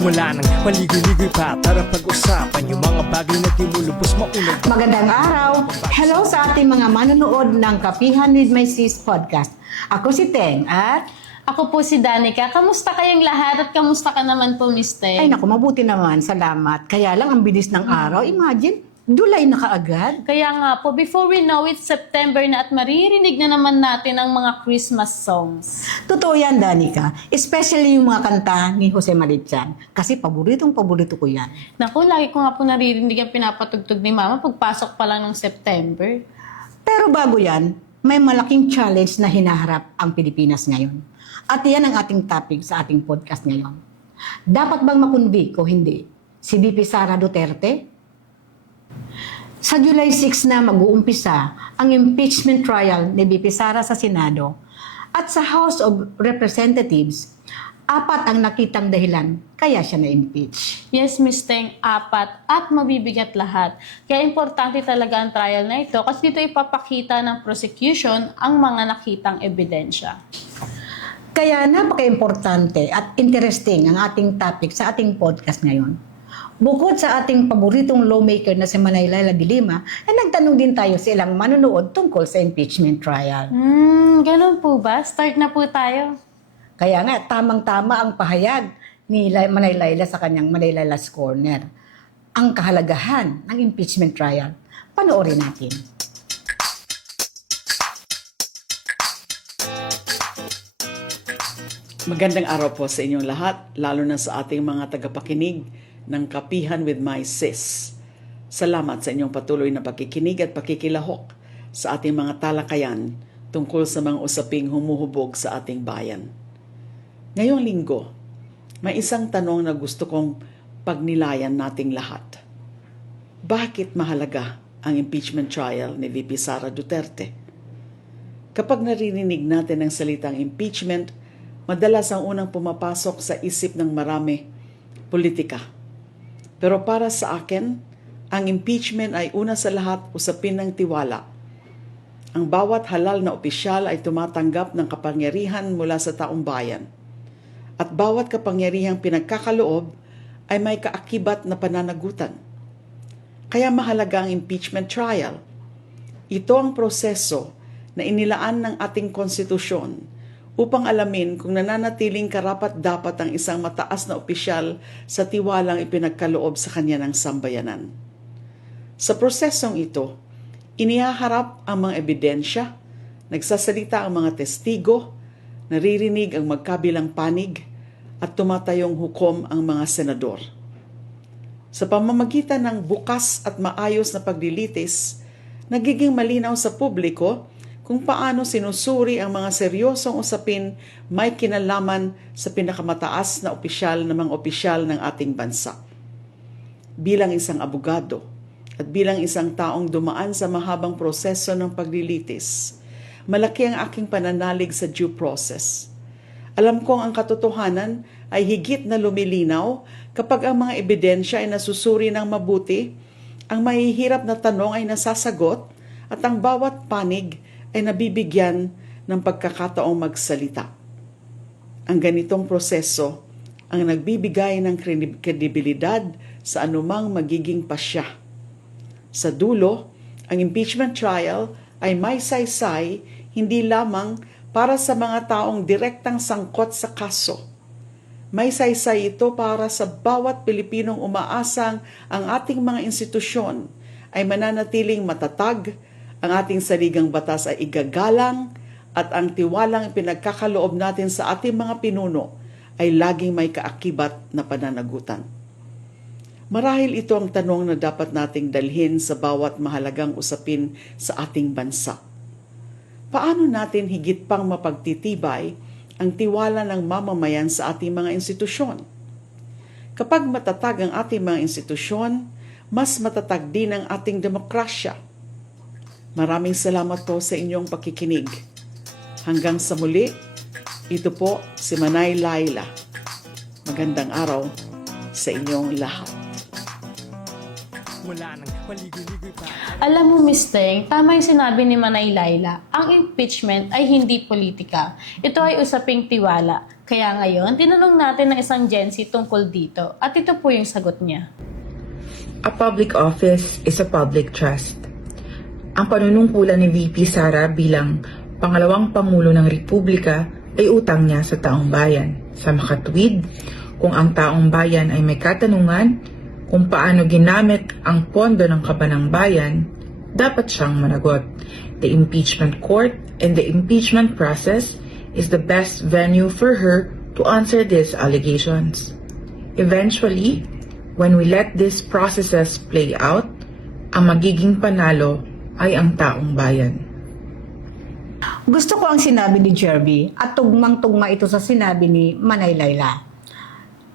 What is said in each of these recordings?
Mula nang maligoy-ligoy pa, tara pag-usapan yung mga bagay na di mo lubos maunag. Magandang araw! Hello sa ating mga manonood ng Kapihan with My Sis podcast. Ako si Teng at... Ako po si Danica. Kamusta kayong lahat at kamusta ka naman po, Miss Teng? Ay naku, mabuti naman. Salamat. Kaya lang ang bilis ng araw. Imagine, July na kaagad. Kaya nga po, before we know it, September na at maririnig na naman natin ang mga Christmas songs. Totoo yan, Danica. Especially yung mga kanta ni Jose Marichan. Kasi paborito ko yan. Naku, lagi ko nga po naririnig ang pinapatugtog ni Mama pagpasok pa lang ng September. Pero bago yan, may malaking challenge na hinaharap ang Pilipinas ngayon. At yan ang ating topic sa ating podcast ngayon. Dapat bang makunbik o hindi si VP Sara Duterte? Sa July 6 na mag-uumpisa ang impeachment trial ni VP Sara sa Senado at sa House of Representatives, 4 ang nakitang dahilan kaya siya na-impeach. Yes, Miss Teng, 4 at mabibigat lahat. Kaya importante talaga ang trial na ito kasi dito ipapakita ng prosecution ang mga nakitang ebidensya. Kaya napaka-importante at interesting ang ating topic sa ating podcast ngayon. Bukod sa ating paboritong lawmaker na si Manaylayla de Lima, ay nagtanong din tayo sa ilang manonood tungkol sa impeachment trial. Ganun po ba? Start na po tayo. Kaya nga, tamang-tama ang pahayag ni Manaylayla sa kanyang Manaylayla's Corner. Ang kahalagahan ng impeachment trial. Panoorin natin. Magandang araw po sa inyong lahat, lalo na sa ating mga tagapakinig ng Kapihan with My Sis. Salamat sa inyong patuloy na pakikinig at pakikilahok sa ating mga talakayan tungkol sa mga usaping humuhubog sa ating bayan. Ngayong linggo, may isang tanong na gusto kong pagnilayan nating lahat. Bakit mahalaga ang impeachment trial ni VP Sara Duterte? Kapag naririnig natin ang salitang impeachment, madalas ang unang pumapasok sa isip ng marami, politika. Pero para sa akin, ang impeachment ay una sa lahat usapin ng tiwala. Ang bawat halal na opisyal ay tumatanggap ng kapangyarihan mula sa taong bayan. At bawat kapangyarihang pinagkakaloob ay may kaakibat na pananagutan. Kaya mahalaga ang impeachment trial. Ito ang proseso na inilaan ng ating konstitusyon upang alamin kung nananatiling karapat-dapat ang isang mataas na opisyal sa tiwalang ipinagkaloob sa kanya ng sambayanan. Sa prosesong ito, inihaharap ang mga ebidensya, nagsasalita ang mga testigo, naririnig ang magkabilang panig, at tumatayong hukom ang mga senador. Sa pamamagitan ng bukas at maayos na paglilitis, nagiging malinaw sa publiko kung paano sinusuri ang mga seryosong usapin may kinalaman sa pinakamataas na opisyal ng mga opisyal ng ating bansa. Bilang isang abogado at bilang isang taong dumaan sa mahabang proseso ng paglilitis, malaki ang aking pananalig sa due process. Alam kong ang katotohanan ay higit na lumilinaw kapag ang mga ebidensya ay nasusuri ng mabuti, ang mahihirap na tanong ay nasasagot, at ang bawat panig ay nabibigyan ng pagkakataong magsalita. Ang ganitong proseso ang nagbibigay ng kredibilidad sa anumang magiging pasya. Sa dulo, ang impeachment trial ay may saysay hindi lamang para sa mga taong direktang sangkot sa kaso. May saysay ito para sa bawat Pilipinong umaasang ang ating mga institusyon ay mananatiling matatag, ang ating saligang batas ay igagalang, at ang tiwalang pinagkakaloob natin sa ating mga pinuno ay laging may kaakibat na pananagutan. Marahil ito ang tanong na dapat nating dalhin sa bawat mahalagang usapin sa ating bansa. Paano natin higit pang mapagtitibay ang tiwala ng mamamayan sa ating mga institusyon? Kapag matatag ang ating mga institusyon, mas matatag din ang ating demokrasya. Maraming salamat po sa inyong pakikinig. Hanggang sa muli, ito po si Manaylayla. Magandang araw sa inyong lahat. Mula ng paligoy-ligoy pa Alam mo, Miss Teng, tama yung sinabi ni Manay Laila. Ang impeachment ay hindi politika. Ito ay usaping tiwala. Kaya ngayon, tinanong natin ng isang Gen Z tungkol dito. At ito po yung sagot niya. A public office is a public trust. Ang panunungkulan ni VP Sara bilang pangalawang Pangulo ng Republika ay utang niya sa taong bayan. Sa makatuwid, kung ang taong bayan ay may katanungan kung paano ginamit ang pondo ng kabanang bayan, dapat siyang managot. The impeachment court and the impeachment process is the best venue for her to answer these allegations. Eventually, when we let these processes play out, ang magiging panalo ay ang taong bayan. Gusto ko ang sinabi ni Jerby at tugmang-tugma ito sa sinabi ni Manay Laila.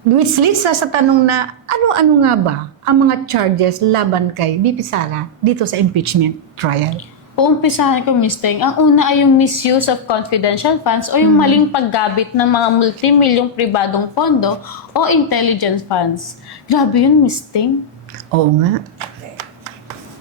Which leads sa tanong na ano-ano nga ba ang mga charges laban kay VP Sara dito sa impeachment trial? Uumpisahan ko, Miss Teng. Ang una ay yung misuse of confidential funds o yung maling paggamit ng mga multimilyong pribadong pondo o intelligence funds. Grabe yun, Miss Teng. Oo nga.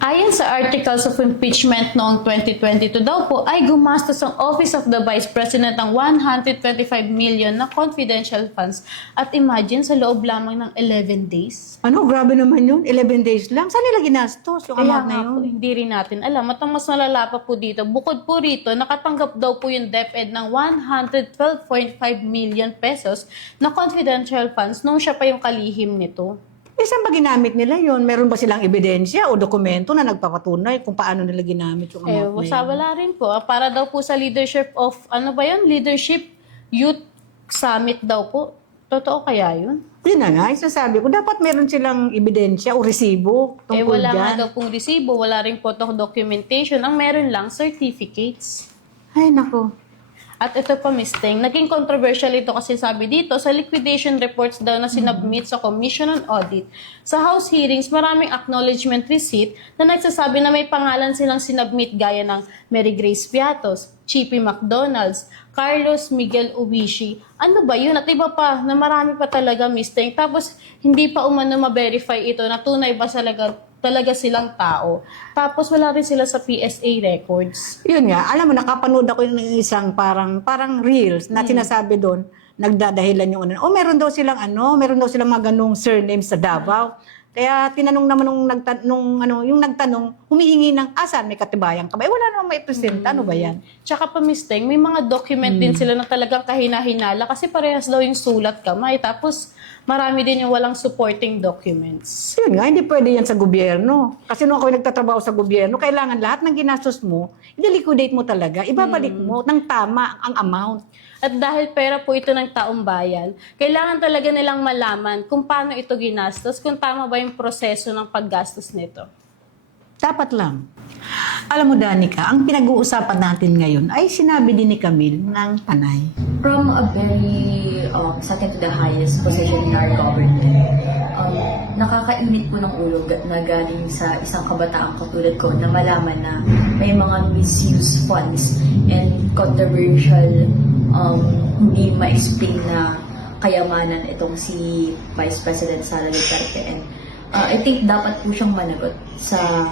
Ayon sa articles of impeachment noong 2022 daw po ay gumastos ang Office of the Vice President ng 125 million na confidential funds. At imagine sa loob lamang ng 11 days. Ano, grabe naman yun. 11 days lang. Saan nila ginastos yung Kaya amount na nga po, yun? hindi rin natin alam. At ang mas malala pa po dito, bukod po rito, nakatanggap daw po yung DepEd ng 112.5 million pesos na confidential funds nung siya pa yung kalihim nito. Saan ba ginamit nila yun? Meron ba silang ebidensya o dokumento na nagpapatunay kung paano nila ginamit yung amount na yun? Wala rin po. Para daw po sa leadership of, Leadership Youth Summit daw po. Totoo kaya yun? Yun na nga, isasabi ko, dapat meron silang ebidensya o resibo tungkol Wala dyan. nga daw pong resibo, wala rin po itong documentation. Ang meron lang, certificates. Ay, nako. At ito pa, Miss Teng, naging controversial ito kasi sabi dito, sa liquidation reports daw na sinubmit sa Commission on Audit, sa House hearings, maraming acknowledgement receipt na nagsasabi na may pangalan silang sinubmit gaya ng Mary Grace Piatos, Chippy McDonald's, Carlos Miguel Ubishi. Ano ba yun? At iba pa, na marami pa talaga, Miss Teng. Tapos, hindi pa umano ma-verify ito na tunay ba talaga silang tao. Tapos wala rin sila sa PSA records. Yun nga, alam mo, nakapanood ako ng isang parang reels na sinasabi doon, nagdadahilan yung meron daw silang mga ganung surname sa Davao. Kaya tinanong naman yung nagtanong, humihingi ng asan, may katibayan ka ba? Wala namang may presenta, ano ba yan? Tsaka pa, Miss Teng, may mga document din sila na talagang kahina-hinala kasi parehas daw yung sulat kamay. Tapos marami din yung walang supporting documents. Yun nga, hindi pwede yan sa gobyerno. Kasi nung ako nagtatrabaho sa gobyerno, kailangan lahat ng ginastos mo, i-liquidate mo talaga, ibabalik mo ng tama ang amount. At dahil pera po ito ng taong bayan, kailangan talaga nilang malaman kung paano ito ginastos, kung tama ba yung proseso ng paggastos nito. Dapat lang. Alam mo, Danica, ang pinag-uusapan natin ngayon ay sinabi din ni Camille ng panay. From a very second to the highest position in our government, nakakainit po ng ulo na galing sa isang kabataang katulad ko na malaman na may mga misuse funds and controversial hindi ma-explain na kayamanan itong si Vice President Sara Duterte. And I think dapat po siyang managot sa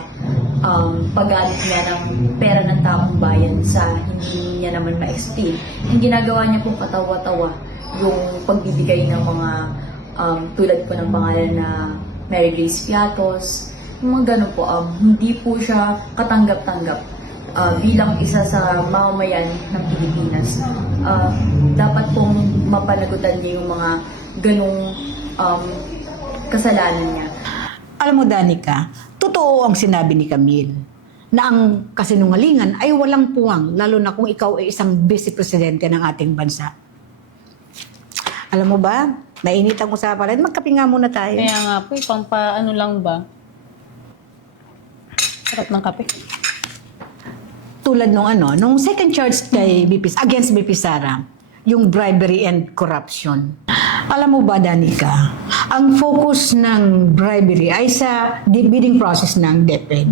paggamit niya ng pera ng taong bayan sa hindi niya naman ma-explain. Ang ginagawa niya pong katawa-tawa yung pagbibigay ng mga tulad po ng pangalan na Mary Grace Piatos, yung mga ganun po, hindi po siya katanggap-tanggap bilang isa sa mamamayan ng Pilipinas. Dapat pong mapanagutan niya yung mga ganung kasalanan niya. Alam mo, Danica, totoo ang sinabi ni Camille na ang kasinungalingan ay walang puwang, lalo na kung ikaw ay isang vice-presidente ng ating bansa. Alam mo ba, nainit ang usapan. Magkape nga muna tayo. Kaya nga po, pampaano lang ba? Sarap ng kape. Tulad nung second charge kay against BP Sara, yung bribery and corruption. Alam mo ba, Danica, ang focus ng bribery ay sa bidding process ng DepEd.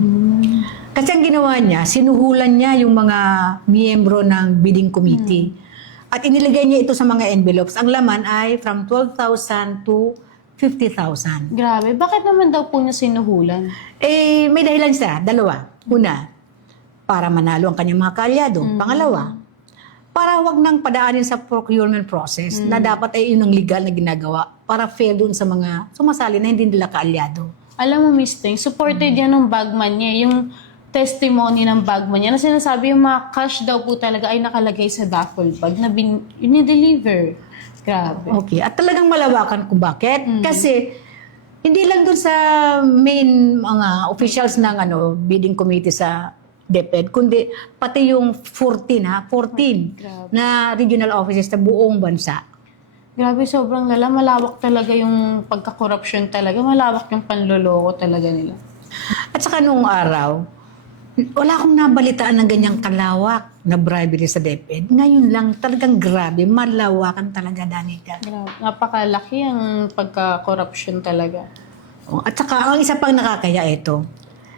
Kasi ang ginawa niya, sinuhulan niya yung mga miyembro ng bidding committee. At inilagay niya ito sa mga envelopes. Ang laman ay from 12,000 to 50,000. Grabe. Bakit naman daw po niya sinuhulan? May dahilan siya, dalawa. Una, para manalo ang kanyang mga kaalyado. Pangalawa, para wag nang padaanin sa procurement process na dapat ay yun ang legal na ginagawa para fair dun sa mga sumasali na hindi nila kaalyado. Alam mo, Miss Ting, supported yan ng bagman niya. Yung testimony ng bagman niya na sinasabi yung mga cash daw po talaga ay nakalagay sa duffel bag na deliver. Grabe. Okay, at talagang malawakan kung bakit. Kasi hindi lang dun sa main mga officials ng bidding committee sa DepEd, kundi pati yung 14 na regional offices sa buong bansa. Grabe, sobrang lala. Malawak talaga yung pagka-corruption talaga. Malawak yung panloloko talaga nila. At saka noong araw, wala akong nabalitaan ng ganyang kalawak na bribery sa DepEd. Ngayon lang, talagang grabe, malawakan talaga, Danica. Grabe. Napakalaki ang pagka-corruption talaga. At saka, ang isa pang nakakaya ito,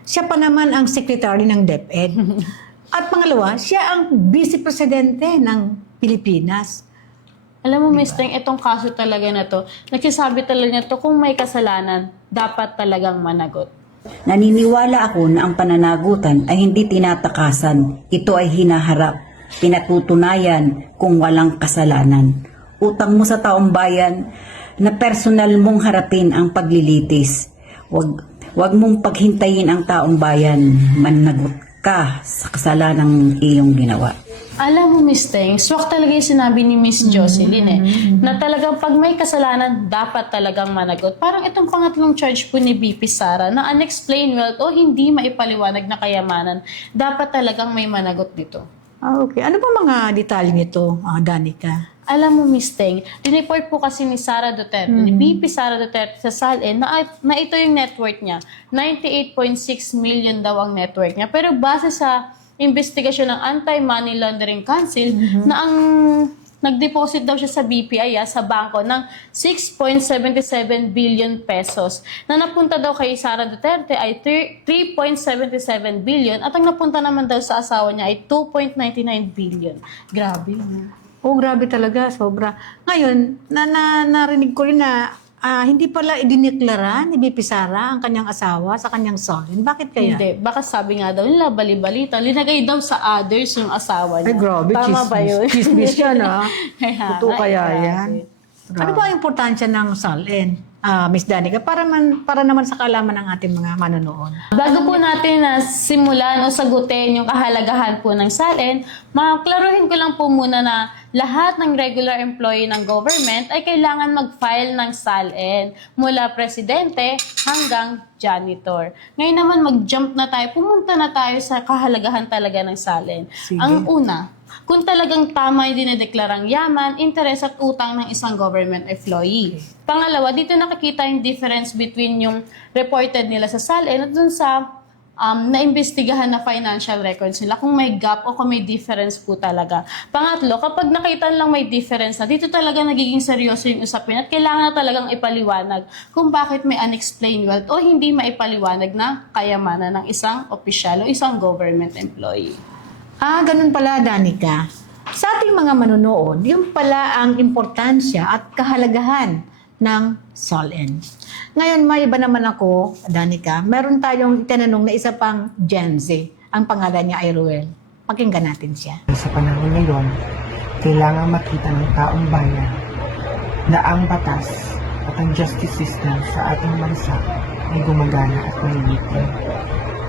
siya pa naman ang secretary ng DepEd. At pangalawa, siya ang vice presidente ng Pilipinas. Alam mo, Miss Ting, itong kaso talaga na to, nagsasabi talaga niya to, kung may kasalanan, dapat talagang managot. Naniniwala ako na ang pananagutan ay hindi tinatakasan. Ito ay hinaharap, pinatutunayan kung walang kasalanan. Utang mo sa taong bayan na personal mong harapin ang paglilitis. Wag mong paghintayin ang taong bayan, managot ka sa kasalanang iyong ginawa. Alam mo, Miss Ting, swak talaga yung sinabi ni Miss Jocelyn na talagang pag may kasalanan, dapat talagang managot. Parang itong pangatlong charge po ni BP Sara na unexplained wealth o hindi maipaliwanag na kayamanan, dapat talagang may managot dito. Okay. Ano ba mga detalye nito, Danica? Alam mo, Miss Ting, dineport po kasi ni Sara Duterte, ni BP Sara Duterte sa SALN na ito yung net worth niya. 98.6 million daw ang net worth niya. Pero base sa investigasyon ng Anti-Money Laundering Council na ang nag-deposit daw siya sa BPI sa bangko ng 6.77 billion pesos. Na napunta daw kay Sara Duterte ay 3.77 billion at ang napunta naman daw sa asawa niya ay 2.99 billion. Grabe. Oh, grabe talaga, sobra. Ngayon, narinig ko rin na hindi pala idineklara ni BP Sara ang kanyang asawa sa kanyang SALN. Bakit kaya? Hindi. Baka sabi nga daw nila, bali-balita. Linagay daw sa others yung asawa niya. Ay, grabe. Tama ba yun? Chismis yan, ha? Kaya, Totoo kaya grabe. yan? Ano ba ang importansya ng SALN, Miss Danica? Para naman sa kaalaman ng ating mga manonood. Bago po natin na simulan o sagutin yung kahalagahan po ng SALN, maklaruhin ko lang po muna na lahat ng regular employee ng government ay kailangan mag-file ng SALN mula presidente hanggang janitor. Ngayon naman mag-jump na tayo, pumunta na tayo sa kahalagahan talaga ng SALN. Sige. Ang una, kung talagang tama yung dinedeklarang yaman, interes at utang ng isang government employee. Pangalawa, dito nakikita yung difference between yung reported nila sa SALN at dun sa naimbestigahan na financial records nila, kung may gap o kung may difference po talaga. Pangatlo, kapag nakita lang may difference na, dito talaga nagiging seryoso yung usapin at kailangan na talagang ipaliwanag kung bakit may unexplained wealth o hindi maipaliwanag na kayamanan ng isang opisyal o isang government employee. Ganun pala, Danica. Sa ating mga manonood, yun pala ang importansya at kahalagahan ng SALN. Ngayon, may iba naman ako, Danica. Meron tayong tinanong na isa pang Gen Z. Ang pangalan niya ay Ruel. Pakinggan natin siya. Sa panahon ngayon, kailangan makita ng taong bayan na ang batas at ang justice system sa ating bansa ay gumagana at malilitin.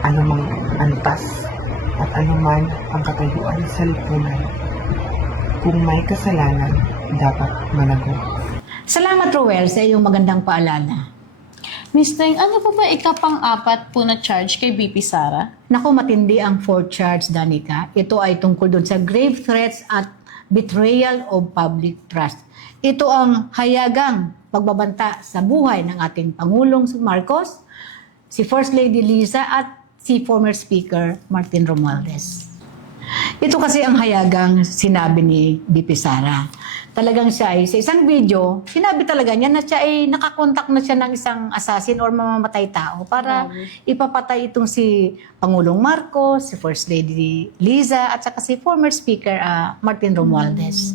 Anumang antas at anuman ang katayuan sa lipunan, kung may kasalanan, dapat managot. Salamat, Ruel, sa iyong magandang paalala. Miss Teng, ano po ba ikapang-apat po na charge kay BP Sara? Naku, matindi ang fourth charge, Danica. Ito ay tungkol doon sa grave threats at betrayal of public trust. Ito ang hayagang pagbabanta sa buhay ng ating Pangulong Marcos, si First Lady Liza at si former Speaker Martin Romualdez. Ito kasi ang hayagang sinabi ni BP Sara. Talagang siya ay sa isang video, sinabi talaga niya na siya ay nakakontak na siya ng isang assassin or mamamatay tao para ipapatay itong si Pangulong Marcos, si First Lady Liza at saka si former Speaker Martin Romualdez.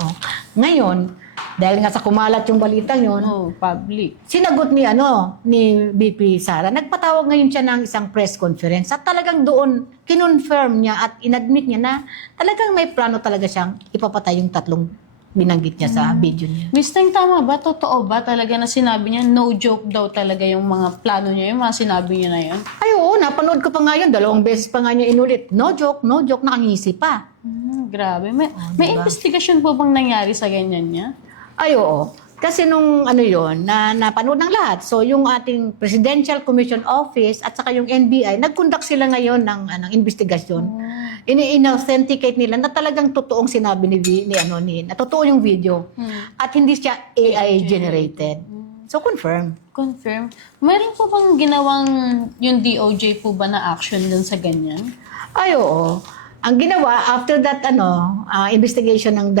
Oh. Ngayon, Dahil nga sa kumalat yung balitang yun, Oh, public. sinagot ni BP Sara, nagpatawag ngayon siya ng isang press conference at talagang doon kinonfirm niya at inadmit niya na talagang may plano talaga siyang ipapatay yung 3 binanggit niya sa video niya. Miss Teng, tama ba? Totoo ba talaga na sinabi niya, no joke daw talaga yung mga plano niya, yung mga sinabi niya na yun? Ay oo, napanood ko pa nga yun, 2 beses pa nga niya inulit. No joke, nakangisi pa. Grabe. May diba? investigasyon po bang nangyari sa ganyan niya? Ay oo. Kasi nung yon na napanood ng lahat. So yung ating Presidential Commission Office at saka yung NBI, nag-conduct sila ngayon ng investigasyon. Ini-authenticate nila na talagang totoong sinabi na totoo yung video at hindi siya AI generated. So confirm. Confirm. Meron po bang ginawang yung DOJ po ba na action dun sa ganyan? Ay oo. Ang ginawa, after that investigation ng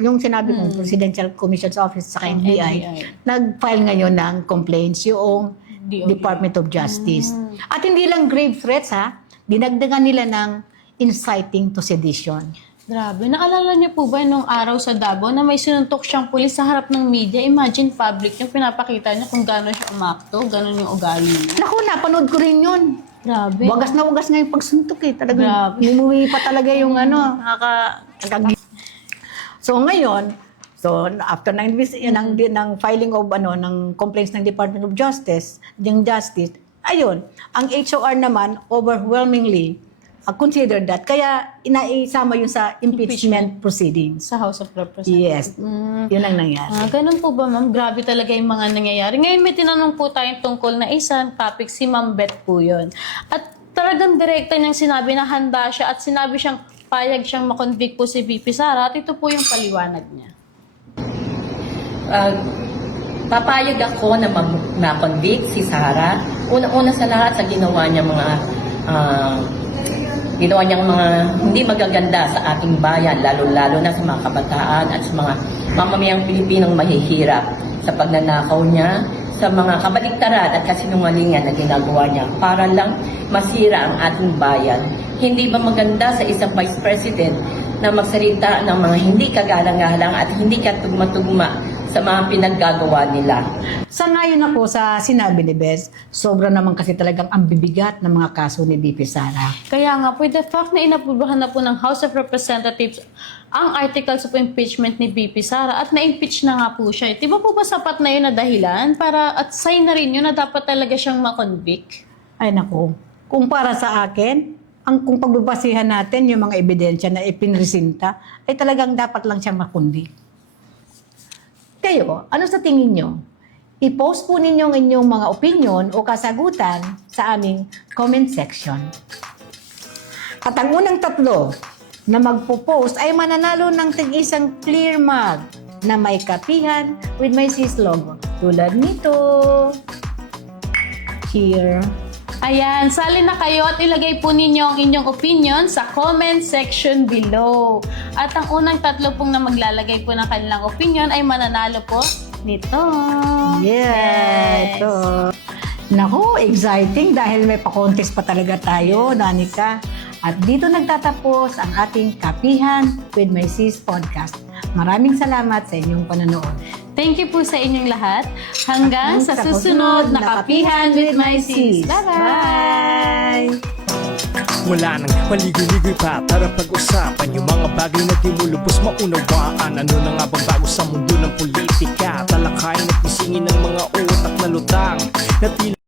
yung sinabi kong Presidential Commission's Office sa NBI, nag-file ngayon ng complaints yung DOJ. Department of Justice. At hindi lang grave threats dinagdagan nila ng inciting to sedition. Grabe. Naalala niyo po ba nung araw sa Davao na may sinuntok siyang pulis sa harap ng media? Imagine public yung pinapakita niya kung gano'n siya umakto, gano'n yung ugali niya. Naku, napanood ko rin yun. Grabe. Wagas na wagas nga yung pagsuntok Talagang Grabe. nimuwi pa talaga yung So ngayon, after ng filing of ng complaints ng Department of Justice, ayun, ang HOR naman overwhelmingly considered that. Kaya inaisama yun sa impeachment proceedings. Sa House of Representatives. Yes. Yun ang nangyari. Ganun po ba, ma'am? Grabe talaga yung mga nangyayari. Ngayon may tinanong po tayong tungkol na isang topic, si Ma'am Beth po yun. At talagang direkta niyang sinabi na handa siya at sinabi siyang payag siyang makonvict po si VP Sara at ito po yung paliwanag niya. Papayag ako na ma-convict si Sara. Una-una sa lahat sa ginawa niyang mga hindi magaganda sa ating bayan, lalo-lalo na sa mga kabataan at sa mga mamamayang Pilipinong mahihirap sa pagnanakaw niya, sa mga kabaliktaran at kasinungalingan na ginagawa niya para lang masira ang ating bayan. Hindi ba maganda sa isang Vice President na magsalita ng mga hindi kagalang-galang at hindi katugma-tugma sa mga pinaggagawa nila? Sangayon ako sa sinabi ni Bes, sobra naman kasi talagang ang bibigat ng mga kaso ni BP Sara. Kaya nga po, the fact na inaprubahan na po ng House of Representatives ang articles of impeachment ni VP Sara at na-impeach na nga po siya. Di ba po ba sapat na yun na dahilan para at sign na rin yun na dapat talaga siyang makonvict? Ay nako, kung para sa akin, kung pagbabasihan natin yung mga ebidensya na ipinresinta, ay talagang dapat lang siyang makonvict. Kayo, ano sa tingin nyo? I-post po ninyo ang inyong mga opinion o kasagutan sa aming comment section. At ang unang 3 na magpo-post ay mananalo ng tig-isang clear mug na may kapihan with my sis logo. Tulad nito. Cheer. Ayan, sali na kayo at ilagay po ninyo ang inyong opinion sa comment section below. At ang unang 3 pong na maglalagay po ng kanilang opinion ay mananalo po nito. Yeah, ito. Naku, exciting dahil may pa-contest pa talaga tayo, Danica. At dito nagtatapos ang ating Kapihan with My Sis podcast. Maraming salamat sa inyong panonood. Thank you po sa inyong lahat. Hanggang sa susunod na Kapihan with My Sis. Bye-bye! Wala nang paligoy-ligoy pa, tara pag-usapan yung mga bagay na di mo lubos maunawaan. Ano na nga bang bago sa mundo ng politika? Talakayin at isingin ng mga utak na lutang na tila